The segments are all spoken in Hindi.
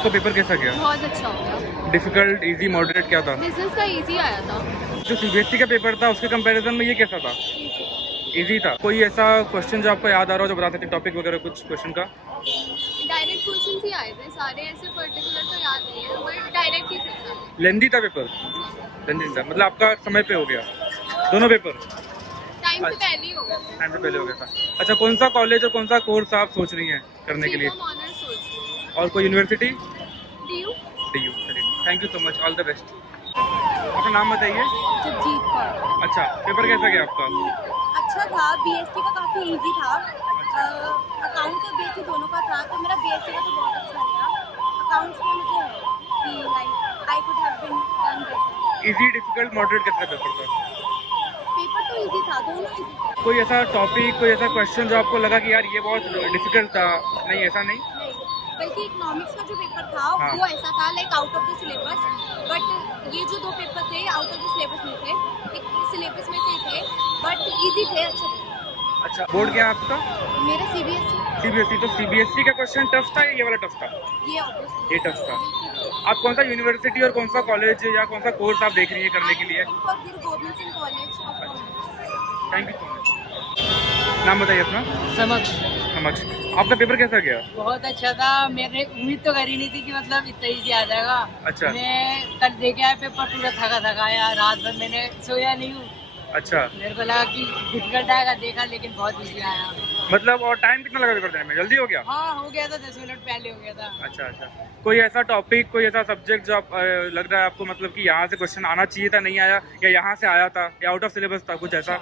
आपका पेपर कैसा गया? बहुत अच्छा हो गया। डिफिकल्ट, इजी, मॉडरेट क्या था? बिजनेस का इजी आया था। जो सीबीएसई का पेपर था उसके कंपैरिजन में ये कैसा था? इजी था। कोई ऐसा क्वेश्चन जो आपको याद आ रहा हो जो बता सकते टॉपिक वगैरह कुछ क्वेश्चन का? डायरेक्ट क्वेश्चन ही आए थे सारे, ऐसे पर्टिकुलर तो याद नहीं है बट डायरेक्ट ही पूछा है। लेंदी था पेपर? लेंदी था मतलब आपका समय पे हो गया दोनों पेपर? टाइम से पहले ही हो गया था। टाइम से पहले हो गया था। अच्छा, कौन सा कॉलेज और कौन सा कोर्स आप सोच रही हैं करने के लिए? ऑनर्स सोच रही हूँ। और कोई यूनिवर्सिटी? डीयू। डीयू। चलिए, thank you so much, all the best. आपका नाम बताइए। जगजीत कौर। अच्छा, पेपर कैसा गया आपका? अच्छा था, बीएसटी का काफ़ी इजी था। अकाउंट्स और बीएसटी दोनों का था, तो मेरा बीएसटी का तो बहुत अच्छा गया। अकाउंट्स में मुझे है कि like I could have been done better. Easy, difficult, moderate कितना पेपर था? पेपर तो इजी था, दोनों इजी थे। कोई ऐसा टॉपिक, कोई ऐसा क्वेश्चन जो आपको लगा कि यार ये बहुत डिफिकल्ट था? नहीं, ऐसा नहीं। नहीं, बल्कि इकोनॉमिक्स का जो पेपर था हाँ। वो ऐसा था like out of the syllabus, but ये जो दो पेपर थे आउट ऑफ द सिलेबस नहीं थे, एक सिलेबस में से थे, बट इजी थे, अच्छे थे। अच्छा, बोर्ड क्या है आपका? मेरा सीबीएसई। सीबीएसई। तो सीबीएसई का क्वेश्चन टफ था या ये वाला टफ था? ये ऑब्वियसली ये टफ था। आप कौन सा यूनिवर्सिटी और कौन सा कॉलेज या कौन सा कोर्स आप देख रही हैं करने के लिए? For Guru Gobind Singh college of commerce. Thank you so much. नाम बताइए अपना। समक्ष। समक्ष। आपका पेपर कैसा गया? बहुत अच्छा था। मैंने उम्मीद तो करी नहीं थी कि मतलब इतना इजी आ जाएगा। अच्छा। मैं कल देखे आया पेपर, पूरा थका आया, रात भर मैंने सोया नहीं हूँ। अच्छा, मेरे को लगा कि डिफिकल्ट आएगा, देखा लेकिन बहुत इजी आया। मतलब और टाइम कितना लगा पेपर देने में? जल्दी हो गया? हाँ, हो गया था, 10 मिनट पहले हो गया था। अच्छा अच्छा। कोई ऐसा टॉपिक, कोई ऐसा सब्जेक्ट जो आप लग रहा है आपको मतलब कि यहाँ से क्वेश्चन आना चाहिए था, नहीं आया, या यहाँ से आया था, या आउट ऑफ सिलेबस था, कुछ ऐसा?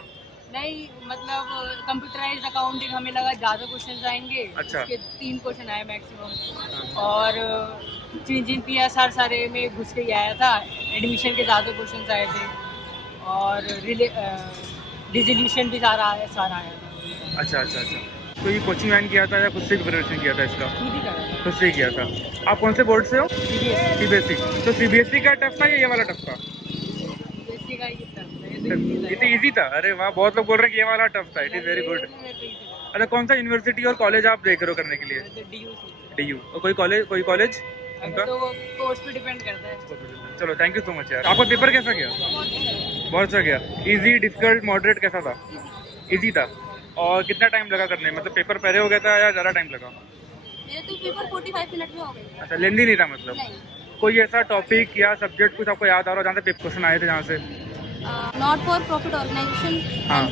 नहीं, मतलब कंप्यूटराइज्ड अकाउंटिंग हमें लगा ज़्यादा क्वेश्चन आएंगे। अच्छा। उसके 3 क्वेश्चन आए मैक्सिमम, और जिन पीएसआर सारे में घुस के ही आया था। एडमिशन के ज़्यादा क्वेश्चन आए थे, और रिजोल्यूशन भी सारा आया था। अच्छा अच्छा अच्छा। तो ये कोचिंग ज्वाइन किया था या खुद से प्रिपरेशन किया था इसका? खुद ही करा खुद से ही किया था। आप कौन से बोर्ड से हो? सीबीएसई। सीबीएसई। तो सीबीएसई का टफ था या ये वाला टफ था? का ये था, ये तो इजी था। अरे वाह, बहुत लोग बोल रहे हैं कि ये वाला टफ था। It is very good. अच्छा, कौन सा यूनिवर्सिटी और कॉलेज आप देख रहे हो करने के लिए? डीयू। और कोई कॉलेज उनका? तो कोर्स पे डिपेंड करता है। चलो, थैंक यू सो मच यार। आपका पेपर कैसा गया? बहुत अच्छा गया। इजी, डिफिकल्ट, मॉडरेट कैसा था? इजी था। और कितना टाइम लगा करने में? मतलब पेपर पहले हो गया था या ज़्यादा टाइम लगा? मेरे तो पेपर 45 मिनट में हो गए। अच्छा, लेंदी नहीं था मतलब? नहीं। कोई ऐसा टॉपिक या सब्जेक्ट कुछ आपको याद आ रहा हो जहाँ से क्वेश्चन आए थे, जहाँ से? Not for profit organisation. हाँ।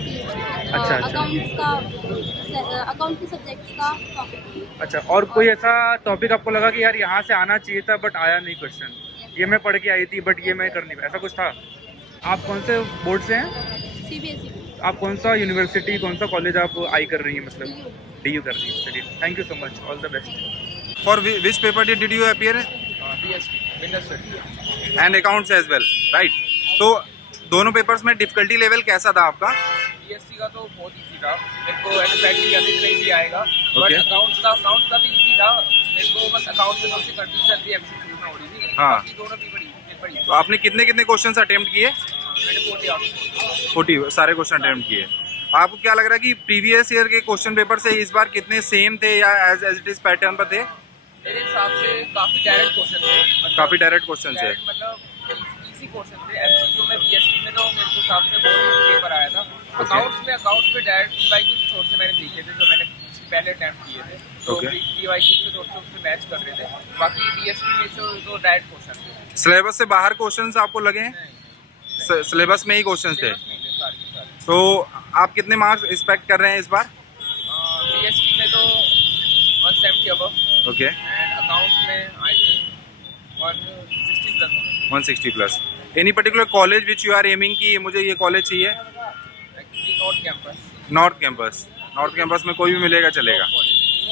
अच्छा, अच्छा। अकाउंट के सब्जेक्ट्स का टॉपिक। अच्छा, और कोई ऐसा टॉपिक आपको लगा कि यार यहाँ से आना चाहिए था बट आया नहीं क्वेश्चन, ये मैं पढ़ के आई थी बट ये मैं कर नहीं पाया, ऐसा कुछ था? आप कौन से बोर्ड से हैं? सीबीएसई। आप कौन सा यूनिवर्सिटी, कौन सा कॉलेज आप आई कर रही हैं, मतलब डीयू कर रही हैं? चलिए, thank you so much, all the best. For which paper did you appear? And accounts as well, right? तो दोनों पेपर्स में डिफिकल्टी लेवल कैसा था आपका? बीएससी का तो बहुत इजी था, मेरे को एक्सपेक्ट किया था इतना इजी आएगा। But Okay. अकाउंट्स का भी इजी था मेरे को, बस अकाउंट्स में सबसे कंफ्यूजन थी एमसीक्यू में हो रही थी। हाँ। बाकी दोनों पेपर तो आपने कितने कितने क्वेश्चन अटेम्प्ट किए? मैंने 40 सारे क्वेश्चन अटेम्प्ट किए। आपको क्या लग रहा है कि प्रीवियस ईयर के क्वेश्चन पेपर से इस बार कितने सेम थे या एज इट इज पैटर्न पर थे? मेरे हिसाब से काफी डायरेक्ट क्वेश्चन थे, काफी डायरेक्ट क्वेश्चन थे। मतलब इजी क्वेश्चन थे। एमसीक्यू में बीएससी में तो मेरे को हिसाब से बहुत पेपर आया था। अकाउंट्स में डायरेक्ट पीवाईक्यू सोर्स से मैंने देखे थे, जो मैंने पहले अटेम्प्ट किए थे, तो Okay. पीवाईक्यू से सोर्स से मैच कर रहे थे। बाकी बीएससी में तो डायरेक्ट क्वेश्चन थे। सिलेबस से बाहर क्वेश्चंस आपको लगे हैं? सिलेबस में ही क्वेश्चंस थे। तो आप कितने मार्क्स एक्सपेक्ट कर रहे हैं इस बार? बीएससी में तो 170 अबव। ओके। एंड अकाउंट्स में I think 160 plus. 160 plus. Any particular college which you are aiming कि मुझे ये कॉलेज चाहिए? Actually north campus. North campus में कोई भी मिलेगा चलेगा,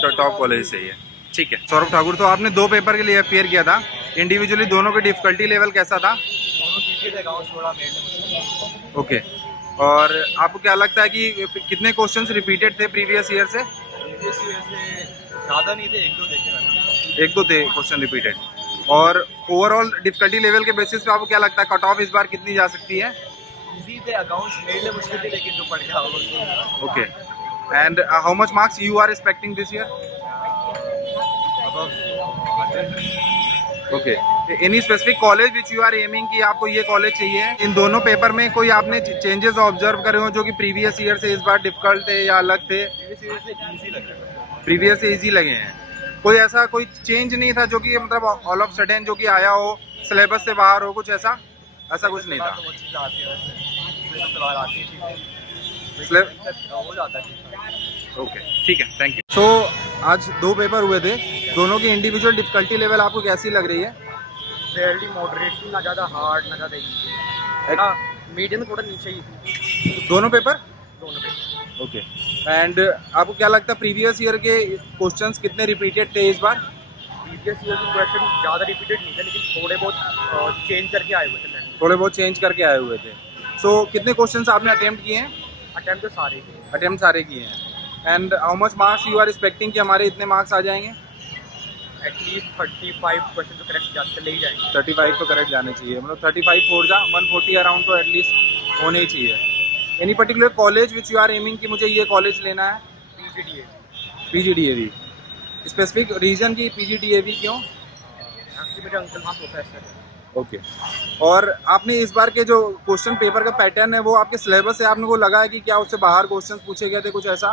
तो टॉप कॉलेज चाहिए। ठीक है। सौरभ ठाकुर, तो आपने 2 पेपर के लिए अपीयर किया था, इंडिविजुअली दोनों के डिफिकल्टी लेवल कैसा था? दोनों ठीक थे, अकाउंट्स थोड़ा मेरे ओके। और आपको क्या लगता है कि कितने क्वेश्चंस रिपीटेड थे प्रीवियस ईयर से? प्रीवियस ईयर से ज़्यादा नहीं थे, 1-2 देखे मैंने। 1-2 थे क्वेश्चन रिपीटेड। और ओवरऑल डिफिकल्टी लेवल के बेसिस पे आपको क्या लगता है कट ऑफ इस बार कितनी जा सकती है? इजी थे, अकाउंट्स मेरे लिए मुश्किल थी, लेकिन जो पढ़ गया वो okay. And how much marks you are expecting this year? Above 100। Okay, any specific college which you are aiming कि आपको ये कॉलेज चाहिए? इन दोनों पेपर में कोई आपने चेंजेस ऑब्जर्व करे हो जो कि प्रीवियस ईयर से इस बार डिफिकल्ट थे या अलग थे? प्रीवियस से इजी लगे हैं। कोई ऐसा कोई चेंज नहीं था जो कि मतलब ऑल ऑफ सडन जो कि आया हो, सिलेबस से बाहर हो, कुछ ऐसा कुछ नहीं था? ओके, ठीक है, थैंक यू। सो आज 2 पेपर हुए थे, दोनों की इंडिविजुअल डिफिकल्टी लेवल आपको कैसी लग रही है? फेयरली मॉडरेट, ना ज़्यादा हार्ड ना ज़्यादा इजी, मीडियम में थोड़ा नीचे ही थी दोनों पेपर? दोनों पे। ओके, एंड आपको क्या लगता है प्रीवियस ईयर के क्वेश्चंस कितने रिपीटेड थे इस बार? प्रीवियस ईयर के क्वेश्चन ज़्यादा रिपीटेड नहीं थे, लेकिन थोड़े बहुत चेंज करके आए हुए थे मैंने। थोड़े बहुत चेंज करके आए हुए थे। सो कितने क्वेश्चंस आपने अटेम्प्ट किए हैं? अटेम्प्ट तो सारे किए, अटेम्प्ट सारे किए हैं। And how much marks you are expecting कि हमारे इतने मार्क्स आ जाएंगे? एटलीस्ट 35 क्वेश्चन तो करेक्ट जाते ले ही जाएंगे। 35 तो करेक्ट जाने चाहिए, मतलब 35 फोर जा 140 अराउंड तो एटलीस्ट होने ही चाहिए। Any particular college which you are aiming कि मुझे ये कॉलेज लेना है? PGDAV। स्पेसिफिक रीजन की PGDAV क्यों? एक्चुअली मेरे अंकल वहाँ प्रोफेसर है। ओके, और आपने इस बार के जो क्वेश्चन पेपर का पैटर्न है वो आपके सिलेबस से आपने को लगा है कि क्या उससे बाहर क्वेश्चन पूछे गए थे कुछ ऐसा?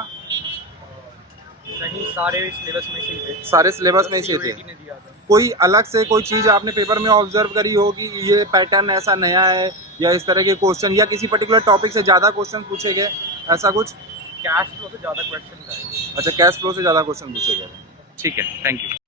नहीं, सारे सिलेबस में से ही थे। सारे सिलेबस में ही से थे। ने दिया था। कोई अलग से कोई चीज़ आपने पेपर में ऑब्जर्व करी हो कि ये पैटर्न ऐसा नया है, या इस तरह के क्वेश्चन, या किसी पर्टिकुलर टॉपिक से ज़्यादा क्वेश्चन पूछे गए, ऐसा कुछ? कैश फ्लो से ज़्यादा क्वेश्चन आए। अच्छा, कैश फ्लो से ज़्यादा क्वेश्चन पूछे गए। ठीक है, थैंक यू।